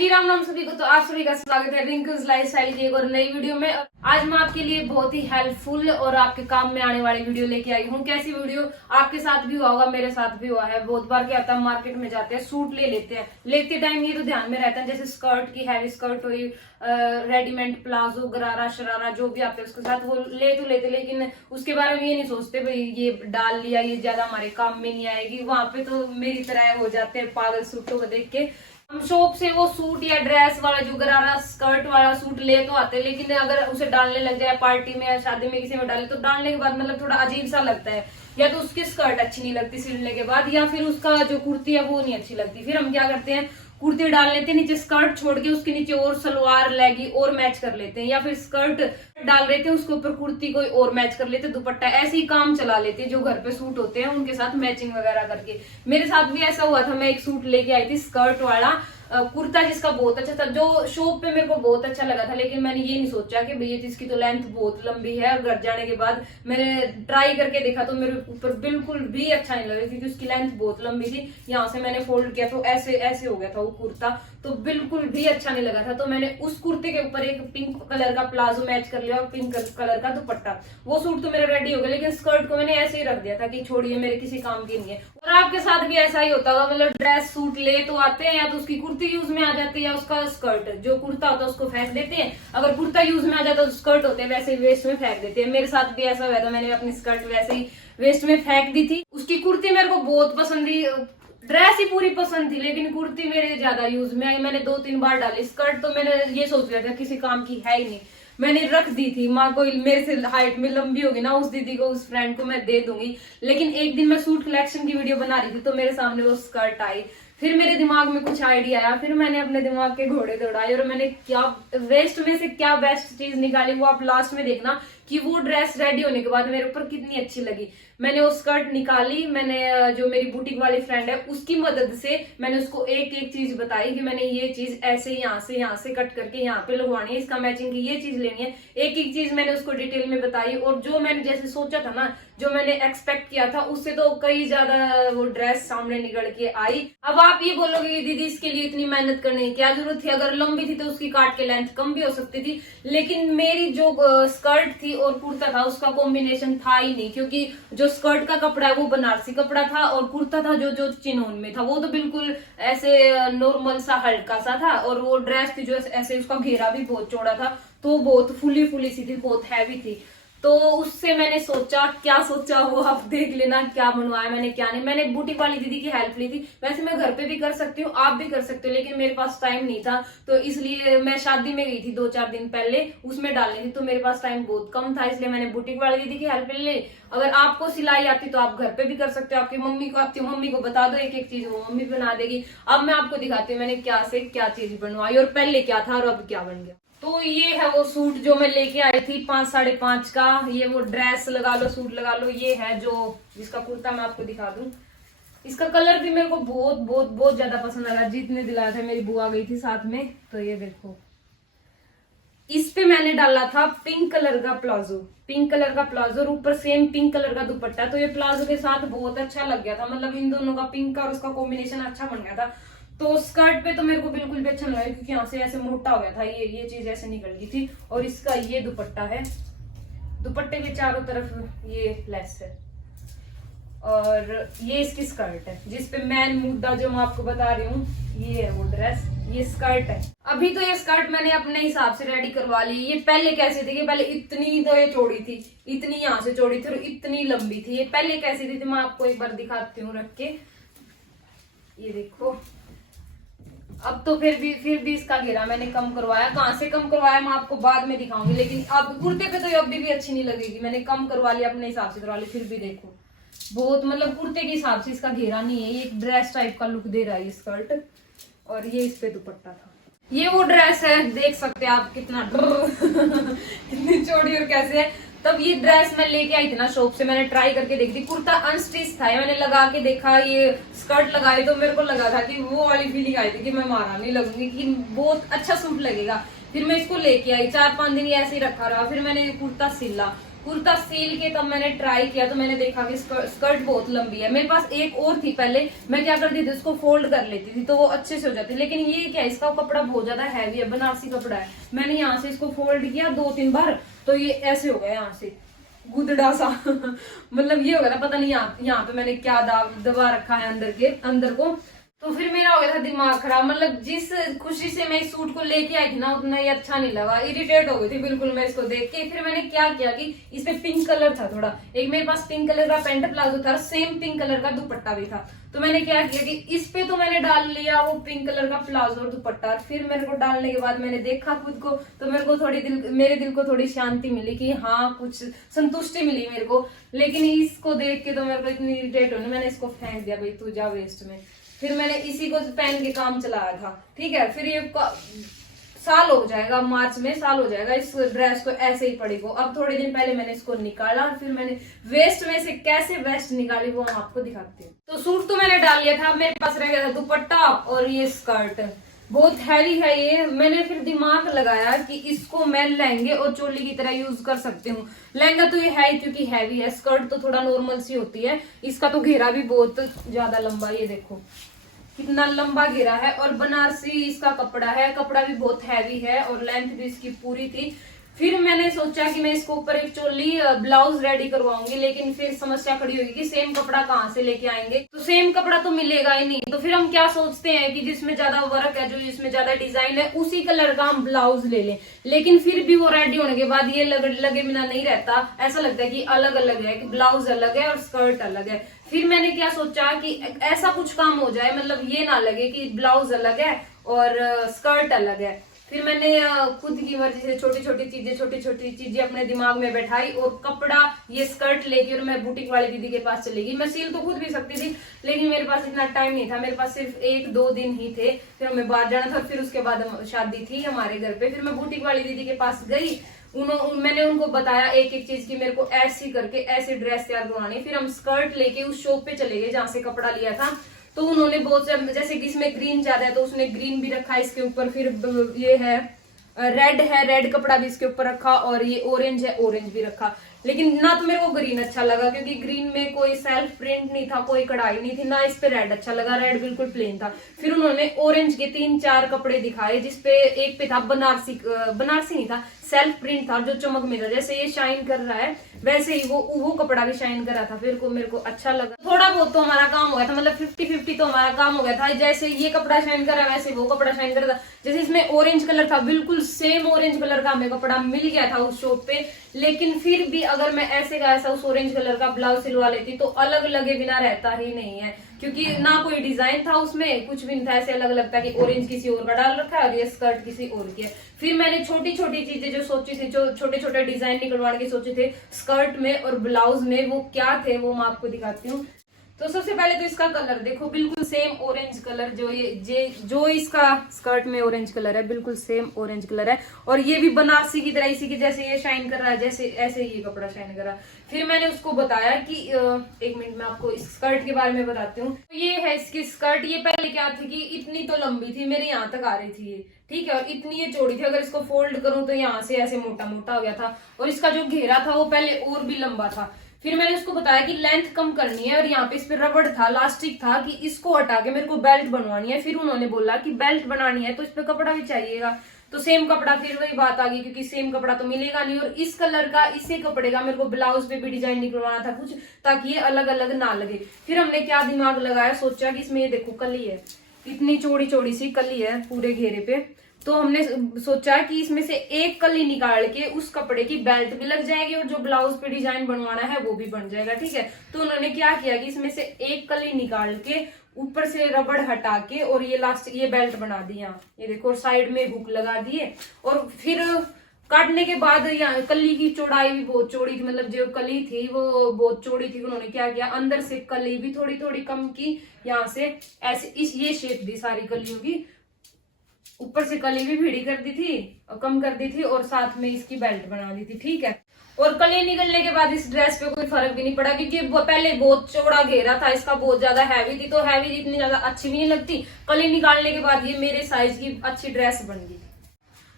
जी राम राम सभी को। तो आप सभी का स्वागत है रिंकूज लाइफस्टाइल की एक और नई वीडियो में। आज मैं आपके लिए बहुत ही हेल्पफुल और आपके काम में आने वाली वीडियो लेके आई हूँ। कैसी वीडियो, आपके साथ भी हुआ होगा, मेरे साथ भी हुआ है। बहुत बार क्या होता है, मार्केट में जाते हैं, सूट ले लेते हैं, लेते टाइम ये तो ध्यान में रहता है जैसे स्कर्ट की हैवी स्कर्ट हुई, रेडीमेड प्लाजो, गरारा शरारा जो भी आते हैं उसके साथ वो ले तो लेते, लेकिन उसके बारे में ये नहीं सोचते भाई ये डाल लिया, ये ज्यादा हमारे काम में नहीं आएगी। वहां पे तो मेरी तरह हो जाते हैं पागल सूटों को देख के। हम शॉप से वो सूट या ड्रेस वाला जो गरारा स्कर्ट वाला सूट ले तो आते हैं, लेकिन अगर उसे डालने लग जाए पार्टी में या शादी में किसी में डाले तो डालने के बाद मतलब थोड़ा अजीब सा लगता है। या तो उसकी स्कर्ट अच्छी नहीं लगती सिलने के बाद, या फिर उसका जो कुर्ती है वो नहीं अच्छी लगती। फिर हम क्या करते हैं, कुर्ती डाल लेते हैं, नीचे स्कर्ट छोड़ के उसके नीचे और सलवार लेगी और मैच कर लेते हैं, या फिर स्कर्ट डाल लेते हैं उसके ऊपर कुर्ती कोई और मैच कर लेते हैं, दुपट्टा, ऐसे ही काम चला लेते हैं। जो घर पे सूट होते हैं उनके साथ मैचिंग वगैरह करके। मेरे साथ भी ऐसा हुआ था। मैं एक सूट लेके आई थी स्कर्ट वाला, कुर्ता जिसका बहुत अच्छा था, जो शॉप पे मेरे को बहुत अच्छा लगा था, लेकिन मैंने ये नहीं सोचा कि भैया इसकी तो लेंथ बहुत लंबी है। घर जाने के बाद मैंने ट्राई करके देखा तो मेरे ऊपर बिल्कुल भी अच्छा नहीं लगा, क्योंकि उसकी लेंथ बहुत लंबी थी। यहाँ से मैंने फोल्ड किया तो ऐसे ऐसे हो गया था वो कुर्ता, तो बिल्कुल भी अच्छा नहीं लगा था। तो मैंने उस कुर्ते के ऊपर एक पिंक कलर का प्लाजो मैच कर लिया और पिंक कलर का दुपट्टा। वो सूट तो मेरा रेडी हो गया, लेकिन स्कर्ट को मैंने ऐसे ही रख दिया था कि छोड़िए मेरे किसी काम की नहीं है। और आपके साथ भी ऐसा ही होता होगा, मतलब ड्रेस सूट ले तो आते हैं, या तो उसकी कुर्ती यूज में आ जाती है या उसका स्कर्ट जो कुर्ता होता है उसको फेंक देते हैं। अगर कुर्ता यूज में आ जाता है तो स्कर्ट होते हैं वैसे ही वेस्ट में फेंक देते हैं। मेरे साथ भी ऐसा हुआ था, मैंने अपनी स्कर्ट वैसे ही वेस्ट में फेंक दी थी। उसकी कुर्ती मेरे को बहुत पसंद थी, ड्रेस ही पूरी पसंद थी, लेकिन कुर्ती मेरे ज्यादा यूज में आई। मैंने 2-3 बार डाली। स्कर्ट तो मैंने ये सोच लिया था किसी काम की है ही नहीं, मैंने रख दी थी। माँ को मेरे से हाइट में लंबी होगी ना, उस दीदी को, उस फ्रेंड को मैं दे दूंगी। लेकिन एक दिन मैं सूट कलेक्शन की वीडियो बना रही थी तो मेरे सामने वो स्कर्ट आई। फिर मेरे दिमाग में कुछ आइडिया आया, फिर मैंने अपने दिमाग के घोड़े दौड़ाए और मैंने क्या वेस्ट में से क्या बेस्ट चीज निकाली, वो आप लास्ट में देखना कि वो ड्रेस रेडी होने के बाद मेरे ऊपर कितनी अच्छी लगी। मैंने वो स्कर्ट निकाली, मैंने जो मेरी बुटीक वाली फ्रेंड है उसकी मदद से मैंने उसको एक एक चीज बताई कि मैंने ये चीज ऐसे यहाँ से कट करके यहाँ पे लगवानी है, इसका मैचिंग की ये चीज लेनी है। एक एक चीज मैंने उसको डिटेल में बताई, और जो मैंने जैसे सोचा था ना, जो मैंने एक्सपेक्ट किया था, उससे तो कई ज्यादा वो ड्रेस सामने निकल के आई। अब आप ये बोलोगे कि दीदी इसके लिए इतनी मेहनत करने की क्या जरूरत थी, अगर लंबी थी तो उसकी काट के लेंथ कम भी हो सकती थी। लेकिन मेरी जो स्कर्ट थी और कुर्ता था उसका कॉम्बिनेशन था ही नहीं, क्योंकि जो स्कर्ट का कपड़ा है वो बनारसी कपड़ा था और कुर्ता था जो चिनोन में था वो तो बिल्कुल ऐसे नॉर्मल सा हल्का सा था। और वो ड्रेस थी जो ऐसे, उसका घेरा भी बहुत चौड़ा था, तो बहुत फुली फुली सी थी, बहुत हैवी थी। तो उससे मैंने सोचा, क्या सोचा वो आप देख लेना, क्या बनवाया मैंने क्या नहीं। मैंने बुटीक वाली दीदी की हेल्प ली थी। वैसे मैं घर पे भी कर सकती हूँ, आप भी कर सकते हो, लेकिन मेरे पास टाइम नहीं था, तो इसलिए मैं शादी में गई थी 2-4 दिन पहले, उसमें डालनी थी, तो मेरे पास टाइम बहुत कम था, इसलिए मैंने बुटीक वाली दीदी की हेल्प ले ली। अगर आपको सिलाई आती तो आप घर पे भी कर सकते हो। आपकी मम्मी को बता दो एक एक चीज, वो मम्मी बना देगी। अब मैं आपको दिखाती हूँ मैंने क्या से क्या चीज बनवाई और पहले क्या था और अब क्या बन गया। तो ये है वो सूट जो मैं लेके आई थी 5-5.5 का। ये वो ड्रेस लगा लो, सूट लगा लो, ये है जो जिसका कुर्ता मैं आपको दिखा दूं। इसका कलर भी मेरे को बहुत बहुत बहुत ज्यादा पसंद आया, जीतने दिलाया था। मेरी बुआ गई थी साथ में, तो ये देखो, इस पे मैंने डाला था पिंक कलर का प्लाजो, पिंक कलर का प्लाजो और ऊपर सेम पिंक कलर का दुपट्टा। तो ये प्लाजो के साथ बहुत अच्छा लग गया था, मतलब इन दोनों का पिंक का और उसका कॉम्बिनेशन अच्छा बन गया था। तो स्कर्ट पे तो मेरे को बिल्कुल भी अच्छा नहीं लगा, क्योंकि यहाँ से ऐसे मोटा हो गया था, ये चीज ऐसे निकल गई थी। और इसका ये दुपट्टा है, दुपट्टे के चारों तरफ ये लेस है, और ये इसकी स्कर्ट है जिसपे मैन मुद्दा जो मैं आपको बता रही हूँ, ये है वो ड्रेस, ये स्कर्ट है। अभी तो ये स्कर्ट मैंने अपने हिसाब से रेडी करवा ली। ये पहले कैसी थी कि पहले इतनी तो ये चौड़ी थी, इतनी यहाँ से चौड़ी थी और इतनी लंबी थी। ये पहले कैसी थी मैं आपको एक बार दिखाती हूँ रख के, ये देखो। अब तो फिर भी इसका घेरा मैंने कम करवाया। कहाँ से कम करवाया मैं आपको बाद में दिखाऊंगी, लेकिन अब कुर्ते पे तो ये अभी भी अच्छी नहीं लगेगी। मैंने कम करवा लिया, अपने हिसाब से करवा ली, फिर भी देखो बहुत, मतलब कुर्ते के हिसाब से इसका घेरा नहीं है, ये एक ड्रेस टाइप का लुक दे रहा है ये स्कर्ट। और ये इस पे दुपट्टा था। ये वो ड्रेस है, देख सकते हैं आप कितना कितनी चौड़ी और कैसे है। तब ये ड्रेस मैं लेके आई थी ना शॉप से, मैंने ट्राई करके देखी थी। कुर्ता अनस्टिच था, मैंने लगा के देखा, ये स्कर्ट लगाई तो मेरे को लगा था कि वो वाली फीलिंग आई थी कि मैं मारा नहीं लगूंगी, कि बहुत अच्छा सूट लगेगा। फिर मैं इसको लेके आई, 4-5 दिन ऐसे ही रखा रहा, फिर मैंने कुर्ता सिला कुर्ता सील के तब मैंने ट्राई किया तो मैंने देखा कि स्कर्ट बहुत लंबी है। मेरे पास एक और थी पहले, मैं क्या करती थी उसको फोल्ड कर लेती थी तो वो अच्छे से हो जाती, लेकिन ये क्या इसका कपड़ा बहुत ज्यादा हैवी है, बनारसी कपड़ा है। मैंने यहाँ से इसको फोल्ड किया 2-3 बार तो ये ऐसे हो गया यहाँ से गुदड़ा सा मतलब ये हो गया था, पता नहीं यहाँ पे मैंने क्या दबा रखा है अंदर को। तो फिर मेरा हो गया था दिमाग खराब, मतलब जिस खुशी से मैं इस सूट को लेके आई थी ना उतना ही अच्छा नहीं लगा, इरिटेट हो गई थी बिल्कुल मैं इसको देख के। फिर मैंने क्या किया कि इसमें पिंक कलर था थोड़ा, एक मेरे पास पिंक कलर का पैंट प्लाजो था, सेम पिंक कलर का दुपट्टा भी था। तो मैंने क्या किया कि इस पे तो मैंने डाल लिया वो पिंक कलर का प्लाजो और दुपट्टा। फिर मेरे को डालने के बाद मैंने देखा खुद को तो मेरे को मेरे दिल को थोड़ी शांति मिली कि हाँ कुछ संतुष्टि मिली मेरे को। लेकिन इसको देख के तो मेरे को इतनी इरिटेट होनी, मैंने इसको फेंक दिया, भाई तू जा वेस्ट में। फिर मैंने इसी को पहन के काम चलाया था, ठीक है। फिर ये साल हो जाएगा, मार्च में साल हो जाएगा इस ड्रेस को ऐसे ही पड़ी को। अब थोड़े दिन पहले मैंने इसको निकाला और फिर मैंने वेस्ट में से कैसे वेस्ट निकाली वो आपको दिखाती हूँ। तो सूट तो मैंने डाल लिया था, मेरे पास रह गया था दुपट्टा और ये स्कर्ट, बहुत हैवी है ये। मैंने फिर दिमाग लगाया कि इसको मैं लहंगे और चोली की तरह यूज कर सकती हूँ। लहंगा तो ये है क्योंकि हैवी है, स्कर्ट तो थोड़ा नॉर्मल सी होती है। इसका तो घेरा भी बहुत ज्यादा लंबा, ये देखो कितना लंबा घेरा है और बनारसी इसका कपड़ा है, कपड़ा भी बहुत हैवी है और लेंथ भी इसकी पूरी थी। फिर मैंने सोचा कि मैं इसको ऊपर एक चोली ब्लाउज रेडी करवाऊंगी, लेकिन फिर समस्या खड़ी होगी कि सेम कपड़ा कहाँ से लेके आएंगे, तो सेम कपड़ा तो मिलेगा ही नहीं। तो फिर हम क्या सोचते हैं कि जिसमें ज्यादा वर्क है, जो जिसमें ज्यादा डिजाइन है, उसी कलर का हम ब्लाउज ले लें। लेकिन फिर भी वो रेडी होने के बाद ये लगे बिना नहीं रहता, ऐसा लगता है कि अलग अलग है, कि ब्लाउज अलग है और स्कर्ट अलग है। फिर मैंने क्या सोचा कि ऐसा कुछ काम हो जाए, मतलब ये ना लगे कि ब्लाउज अलग है और स्कर्ट अलग है। फिर मैंने खुद की मर्जी से छोटी छोटी चीजें अपने दिमाग में बैठाई और कपड़ा ये स्कर्ट लेके और मैं बुटीक वाली दीदी के पास चली गई। मैं सिल तो खुद भी सकती थी लेकिन मेरे पास इतना टाइम नहीं था, मेरे पास सिर्फ 1-2 दिन ही थे, फिर हमें बाहर जाना था। फिर उसके बाद शादी थी हमारे घर पे, फिर मैं बुटीक वाली दीदी के पास गई। मैंने उनको बताया एक एक चीज की मेरे को ऐसी करके ऐसी ड्रेस तैयार करवानी। फिर हम स्कर्ट लेके उस शॉप पे चले गए जहाँ से कपड़ा लिया था। तो उन्होंने बहुत जैसे कि इसमें ग्रीन ज्यादा है तो उसने ग्रीन भी रखा इसके ऊपर। फिर ये है रेड कपड़ा भी इसके ऊपर रखा और ये ऑरेंज है, ऑरेंज भी रखा। लेकिन ना तो मेरे को ग्रीन अच्छा लगा क्योंकि ग्रीन में कोई सेल्फ प्रिंट नहीं था, कोई कढ़ाई नहीं थी, ना इस पे रेड अच्छा लगा, रेड बिल्कुल प्लेन था। फिर उन्होंने ऑरेंज के 3-4 कपड़े दिखाए जिसपे एक पे था बनारसी नहीं था, सेल्फ प्रिंट था जो चमक में था, जैसे ये शाइन कर रहा है वैसे ही वो कपड़ा भी शाइन कर रहा था। फिर मेरे को अच्छा लगा, थोड़ा बहुत तो हमारा काम हो गया था, मतलब 50-50 तो हमारा काम हो गया था। जैसे ये कपड़ा शाइन कर रहा है वैसे वो कपड़ा शाइन कर रहा था। जैसे इसमें ऑरेंज कलर था, बिल्कुल सेम ऑरेंज कलर का हमें कपड़ा मिल गया था उस शॉप पे। लेकिन फिर भी अगर मैं ऐसे का ऐसा उस ऑरेंज कलर का ब्लाउज सिलवा लेती तो अलग लगे बिना रहता ही नहीं है, क्योंकि ना कोई डिजाइन था उसमें, कुछ भी नहीं था, ऐसे अलग लगता कि ऑरेंज किसी और का डाल रखा है और ये स्कर्ट किसी और की है। फिर मैंने छोटी छोटी चीजें जो सोची थी, जो छोटे छोटे डिजाइन निकलवाने के सोचे थे स्कर्ट में और ब्लाउज में, वो क्या थे वो मैं आपको दिखाती हूँ। तो सबसे पहले तो इसका कलर देखो, बिल्कुल सेम ऑरेंज कलर, जो इसका स्कर्ट में ऑरेंज कलर है बिल्कुल सेम ऑरेंज कलर है। और ये भी बनारसी की तरह इसी के जैसे ये शाइन कर रहा है, जैसे ऐसे ये कपड़ा शाइन कर रहा है। फिर मैंने उसको बताया कि 1 मिनट में आपको इस स्कर्ट के बारे में बताती हूँ। ये है इसकी स्कर्ट। ये पहले क्या थी कि इतनी तो लंबी थी, मेरे यहाँ तक आ रही थी ये, ठीक है, और इतनी ये चौड़ी थी। अगर इसको फोल्ड करूं तो यहाँ से ऐसे मोटा मोटा हो गया था। और इसका जो घेरा था वो पहले और भी लंबा था। फिर मैंने उसको बताया कि लेंथ कम करनी है और यहाँ पे इस पे रबड़ था, लास्टिक था, कि इसको हटा के मेरे को बेल्ट बनवानी है। फिर उन्होंने बोला कि बेल्ट बनानी है तो इस पे कपड़ा भी चाहिएगा। तो सेम कपड़ा, फिर वही बात आ गई क्योंकि सेम कपड़ा तो मिलेगा नहीं। और इस कलर का इसी कपड़े का मेरे को ब्लाउज पे भी डिजाइन निकलवाना था कुछ, ताकि ये अलग अलग ना लगे। फिर हमने क्या दिमाग लगाया, सोचा कि इसमें ये देखो कली है, इतनी चौड़ी चौड़ी सी कली है पूरे घेरे पे। तो हमने सोचा कि इसमें से एक कली निकाल के उस कपड़े की बेल्ट भी लग जाएगी और जो ब्लाउज पे डिजाइन बनवाना है वो भी बन जाएगा, ठीक है। तो उन्होंने क्या किया कि इसमें से एक कली निकाल के ऊपर से रबड़ हटा के और ये बेल्ट बना दी। यहाँ ये देखो, और साइड में हुक लगा दिए। और फिर काटने के बाद यहाँ कली की चौड़ाई भी बहुत चौड़ी थी, मतलब जो कली थी वो बहुत चौड़ी थी। उन्होंने क्या किया, अंदर से कली भी थोड़ी थोड़ी कम की, यहाँ से ऐसे ये शेप दी सारी कलियों की। ऊपर से कली भी भिड़ी कर दी थी, कम कर दी थी, और साथ में इसकी बेल्ट बना दी थी, ठीक है। और कली निकलने के बाद इस ड्रेस पे कोई फर्क भी नहीं पड़ा, क्योंकि पहले बहुत चौड़ा घेरा था इसका, बहुत ज्यादा हैवी थी, तो हैवी इतनी ज्यादा अच्छी भी नहीं लगती। कली निकालने के बाद ये मेरे साइज की अच्छी ड्रेस बन गई।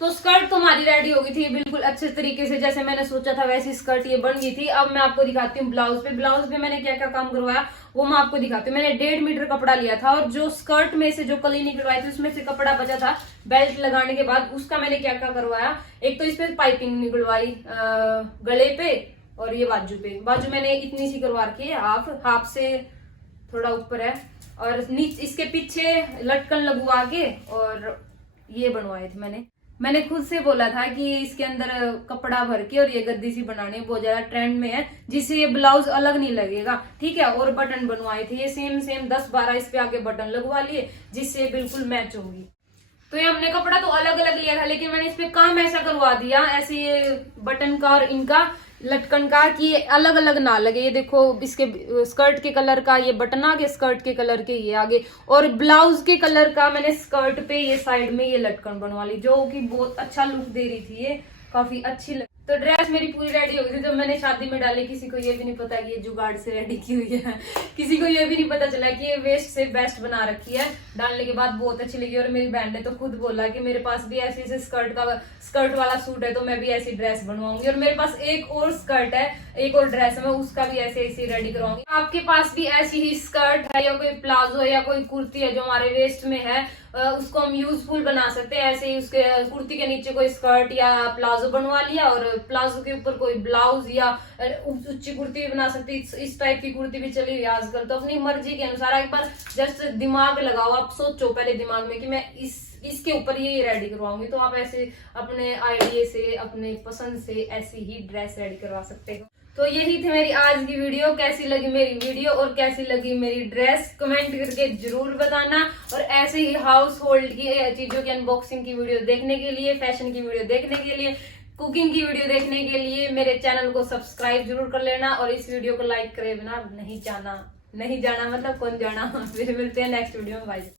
तो स्कर्ट तो हमारी रेडी हो गई थी बिल्कुल अच्छे तरीके से, जैसे मैंने सोचा था वैसी स्कर्ट ये बन गई थी। अब मैं आपको दिखाती हूँ ब्लाउज पे। ब्लाउज पे मैंने क्या क्या काम करवाया वो मैं आपको दिखाती हूँ। मैंने 1.5 मीटर कपड़ा लिया था और जो स्कर्ट में से जो कली निकलवाई थी उसमें से कपड़ा बचा था बेल्ट लगाने के बाद, उसका मैंने क्या क्या करवाया। एक तो इस पे पाइपिंग निकलवाई गले पे और ये बाजू पे। बाजू मैंने इतनी सी करवा रखी है, हाफ से थोड़ा ऊपर है, और नीचे इसके पीछे लटकन लगवा के और ये बनवाए थे मैंने खुद से बोला था कि इसके अंदर कपड़ा भर के और ये गद्दी सी बनानी बहुत ज्यादा ट्रेंड में है, जिससे ये ब्लाउज अलग नहीं लगेगा, ठीक है। और बटन बनवाए थे ये सेम 10-12 इस पे आगे बटन लगवा लिए जिससे बिल्कुल मैच होगी। तो ये हमने कपड़ा तो अलग अलग लिया था, लेकिन मैंने इस पे काम ऐसा करवा दिया, ऐसे ये बटन का और इनका लटकन का, कि ये अलग अलग ना लगे। ये देखो इसके स्कर्ट के कलर का ये बटन आगे, स्कर्ट के कलर के ये आगे, और ब्लाउज के कलर का मैंने स्कर्ट पे ये साइड में ये लटकन बनवा ली, जो कि बहुत अच्छा लुक दे रही थी, ये काफी अच्छी लग। तो ड्रेस मेरी पूरी रेडी हो गई थी। तो मैंने शादी में डाली, किसी को ये भी नहीं पता कि ये जुगाड़ से रेडी की हुई है, किसी को ये भी नहीं पता चला कि ये वेस्ट से बेस्ट बना रखी है। डालने के बाद बहुत अच्छी लगी और मेरी बहन ने तो खुद बोला कि मेरे पास भी ऐसे स्कर्ट वाला सूट है तो मैं भी ऐसी ड्रेस बनवाऊंगी। और मेरे पास एक और स्कर्ट है, एक और ड्रेस है, मैं उसका भी ऐसे ऐसी रेडी करवाऊंगी। आपके पास भी ऐसी ही स्कर्ट है या कोई प्लाजो है या कोई कुर्ती है जो हमारे वेस्ट में है, उसको हम यूजफुल बना सकते हैं। ऐसे ही उसके कुर्ती के नीचे कोई स्कर्ट या प्लाजो बनवा लिया और प्लाजो के ऊपर कोई ब्लाउज या ऊंची कुर्ती भी बना सकती है। इस टाइप की कुर्ती भी चली हुई है आजकल, तो अपनी मर्जी के अनुसार एक बार जस्ट दिमाग लगाओ, आप सोचो पहले दिमाग में कि मैं इसके ऊपर ये रेडी करवाऊंगी, तो आप ऐसे अपने आइडिया से अपने पसंद से ऐसी ही ड्रेस रेडी करवा सकते हो। तो यही थी मेरी आज की वीडियो। कैसी लगी मेरी वीडियो और कैसी लगी मेरी ड्रेस कमेंट करके जरूर बताना। और ऐसे ही हाउस होल्ड की चीजों की अनबॉक्सिंग की वीडियो देखने के लिए, फैशन की वीडियो देखने के लिए, कुकिंग की वीडियो देखने के लिए मेरे चैनल को सब्सक्राइब जरूर कर लेना और इस वीडियो को लाइक करे बिना नहीं जाना मतलब कौन जाना। फिर मिलते हैं नेक्स्ट वीडियो में, बाय।